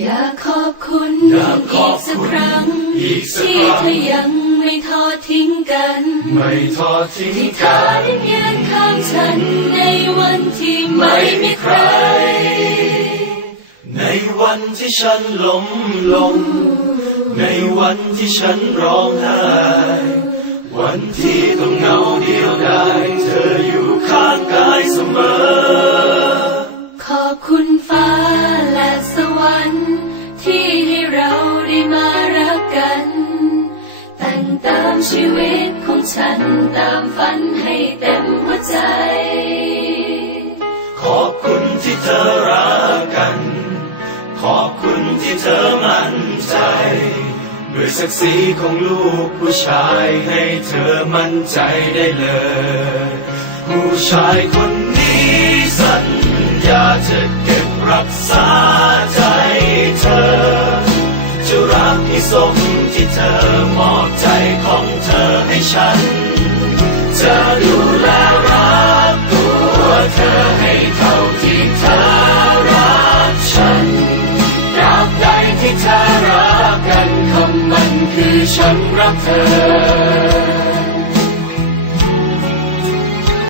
อยากขอบคุณอยากขอีอกบสักคุณครั้ง อีกสักที่ครั้ง เธอยังไม่ทอดทิ้งกันไม่ทอดทิ้งที่เธกัอนได้ยืนข้างฉันในวันที่ไม่มีใคร ในวันที่ฉันล้มลง ในวันที่ฉันร้องไห้ วันที่ต้อง ฟ้าและสวรรค์ ที่ให้เราได้มารักกัน แต่งเติมชีวิตของฉันตามฝันให้เต็มหัวใจ ขอบคุณที่เธอรักกัน ขอบคุณที่เธอมั่นใจด้วยศักดิ์ศรีของลูกผู้ชายให้เธอมั่นใจได้เลย ผู้ชายคนนี้สัญญาจะ รักษาใจเธอ จะรักให้สมที่เธอมอบใจของเธอให้ฉันจะดูแลรักตัวเธอให้เท่าที่เธอรักฉันราบใดที่เธอรักกันคำมันคือฉันรักเธอ